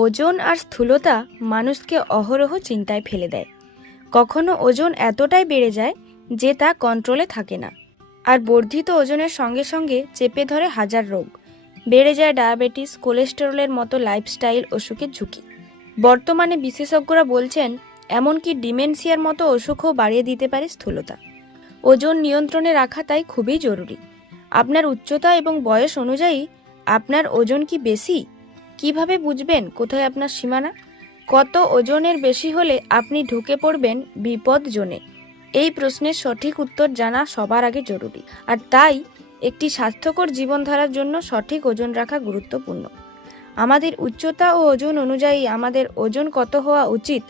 ওজন আর স্থূলতা মানুষকে অহরহ চিন্তায় ফেলে দেয়। কখনো ওজন এতটাই বেড়ে যায় যে তা কন্ট্রোলে থাকে না, আর বর্ধিত ওজনের সঙ্গে সঙ্গে চেপে ধরে হাজার রোগ। বেড়ে যায় ডায়াবেটিস, কোলেস্টেরলের মতো লাইফস্টাইল অসুখের ঝুঁকি। বর্তমানে বিশেষজ্ঞরা বলছেন এমনকি ডিমেনশিয়ার মতো অসুখও বাড়িয়ে দিতে পারে স্থূলতা। ওজন নিয়ন্ত্রণে রাখা তাই খুবই জরুরি। আপনার উচ্চতা এবং বয়স অনুযায়ী আপনার ওজন কি বেশি? কিভাবে বুঝবেন কোথায় আপনার সীমানা? কত ওজনের বেশি হলে আপনি ঢুকে পড়বেন বিপদ জোনে? এই প্রশ্নের সঠিক উত্তর জানা সবার আগে জরুরি, আর তাই একটি স্বাস্থ্যকর জীবনধারার জন্য সঠিক ওজন রাখা গুরুত্বপূর্ণ। আমাদের উচ্চতা ও ওজন অনুযায়ী আমাদের ওজন কত হওয়া উচিত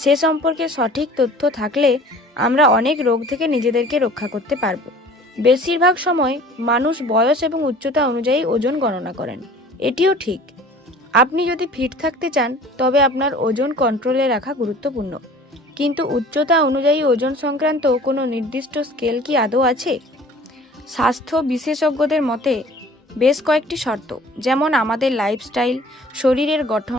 সে সম্পর্কে সঠিক তথ্য থাকলে আমরা অনেক রোগ থেকে নিজেদেরকে রক্ষা করতে পারব। বেশিরভাগ সময় মানুষ বয়স এবং উচ্চতা অনুযায়ী ওজন গণনা করেন, এটিও ঠিক। আপনি যদি ফিট থাকতে চান তবে আপনার ওজন কন্ট্রোলে রাখা গুরুত্বপূর্ণ, কিন্তু উচ্চতা অনুযায়ী ওজন সংক্রান্ত কোনো নির্দিষ্ট স্কেল কি আদৌ আছে? স্বাস্থ্য বিশেষজ্ঞদের মতে বেশ কয়েকটি শর্ত, যেমন আমাদের লাইফস্টাইল, শরীরের গঠন,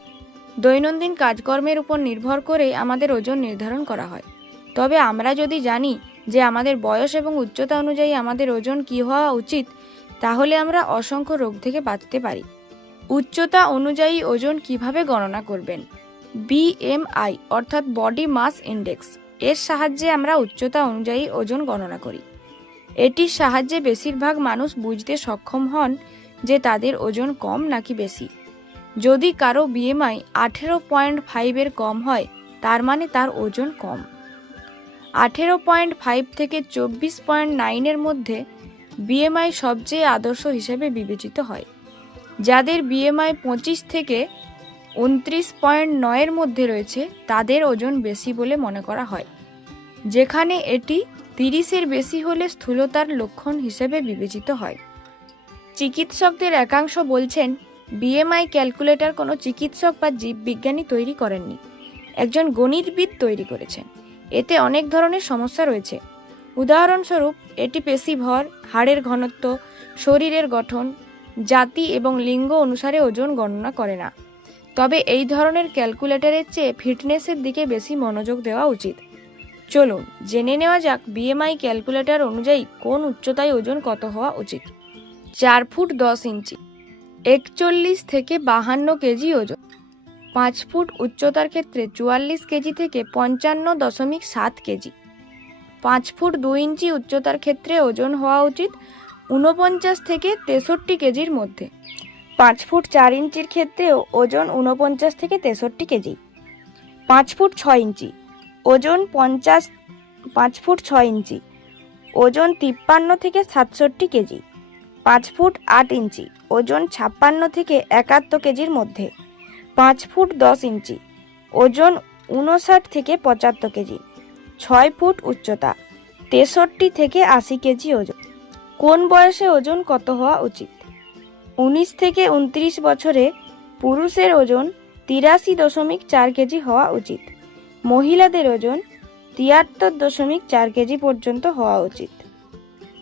দৈনন্দিন কাজকর্মের উপর নির্ভর করে আমাদের ওজন নির্ধারণ করা হয়। তবে আমরা যদি জানি যে আমাদের বয়স এবং উচ্চতা অনুযায়ী আমাদের ওজন কী হওয়া উচিত, তাহলে আমরা অসংখ্য রোগ থেকে বাঁচতে পারি। উচ্চতা অনুযায়ী ওজন কিভাবে গণনা করবেন? BMI অর্থাৎ বডি মাস ইন্ডেক্স, এর সাহায্যে আমরা উচ্চতা অনুযায়ী ওজন গণনা করি। এটির সাহায্যে বেশিরভাগ মানুষ বুঝতে সক্ষম হন যে তাদের ওজন কম নাকি বেশি। যদি কারো BMI 18.5 কম হয়, তার মানে তার ওজন কম। 18.5 থেকে 24.9 মধ্যে BMI সবচেয়ে আদর্শ হিসেবে বিবেচিত হয়। যাদের BMI 25 থেকে 29.9 মধ্যে রয়েছে তাদের ওজন বেশি বলে মনে করা হয়, যেখানে এটি 30 বেশি হলে স্থূলতার লক্ষণ হিসেবে বিবেচিত হয়। চিকিৎসকদের একাংশ বলছেন BMI ক্যালকুলেটর কোনো চিকিৎসক বা জীববিজ্ঞানী তৈরি করেননি, একজন গণিতবিদ তৈরি করেছেন। এতে অনেক ধরনের সমস্যা রয়েছে। উদাহরণস্বরূপ, এটি পেশি ভর, হাড়ের ঘনত্ব, শরীরের গঠন, জাতি এবং লিঙ্গ অনুসারে ওজন গণনা করে না। তবে এই ধরনের ক্যালকুলেটরের চেয়ে ফিটনেসের দিকে বেশি মনোযোগ দেওয়া উচিত। চলুন জেনে নেওয়া যাক BMI ক্যালকুলেটর অনুযায়ী কোন উচ্চতায় ওজন কত হওয়া উচিত। 4 ফুট 10 ইঞ্চি, 41 থেকে 52 কেজি ওজন। 5 ফুট উচ্চতার ক্ষেত্রে 44 কেজি থেকে 55.7 কেজি। 5 ফুট 2 ইঞ্চি উচ্চতার ক্ষেত্রে ওজন হওয়া উচিত 49 থেকে 63 কেজির মধ্যে। 5 ফুট 4 ইঞ্চির ক্ষেত্রেও ওজন 49 থেকে 63 কেজি। 5 ফুট 6 ইঞ্চি ওজন 5 ফুট 6 ইঞ্চি ওজন 53 থেকে 67 কেজি। 5 ফুট 8 ইঞ্চি ওজন 56 থেকে 71 কেজির মধ্যে। 5 ফুট 10 ইঞ্চি ওজন 59 থেকে 75 কেজি। 6 ফুট উচ্চতা 63 থেকে 80 কেজি ওজন। কোন বয়সে ওজন কত হওয়া উচিত? 19 থেকে 29 বছরে পুরুষের ওজন 83.4 কেজি হওয়া উচিত। মহিলাদের ওজন 73.4 কেজি পর্যন্ত হওয়া উচিত।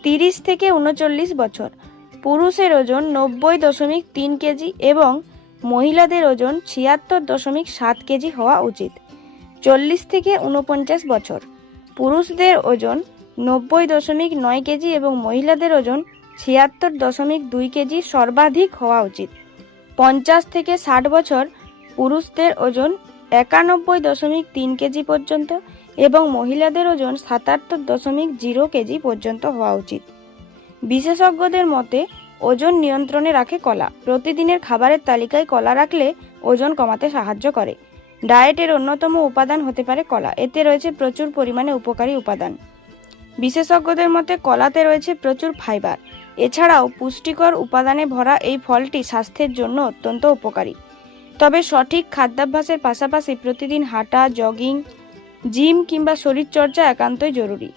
30 থেকে 39 বছর পুরুষের ওজন 90.3 কেজি এবং মহিলাদের ওজন 76.7 কেজি হওয়া উচিত। 40 থেকে 49 বছর পুরুষদের ওজন 90.9 কেজি এবং মহিলাদের ওজন 76.2 কেজি সর্বাধিক হওয়া উচিত। 50 থেকে 60 বছর পুরুষদের ওজন 91.3 কেজি পর্যন্ত এবং মহিলাদের ওজন 77.0 কেজি পর্যন্ত হওয়া উচিত। বিশেষজ্ঞদের মতে ওজন নিয়ন্ত্রণে রাখে কলা। প্রতিদিনের খাবারের তালিকায় কলা রাখলে ওজন কমাতে সাহায্য করে। ডায়েটের অন্যতম উপাদান হতে পারে কলা। এতে রয়েছে প্রচুর পরিমাণে উপকারী উপাদান। বিশেষজ্ঞদের মতে কলাতে রয়েছে প্রচুর ফাইবার। এছাড়াও পুষ্টিকর উপাদানে ভরা এই ফলটি স্বাস্থ্যের জন্য অত্যন্ত উপকারী। তবে সঠিক খাদ্যাভ্যাসের পাশাপাশি প্রতিদিন হাঁটা, জগিং, জিম কিংবা শরীরচর্চা একান্তই জরুরি।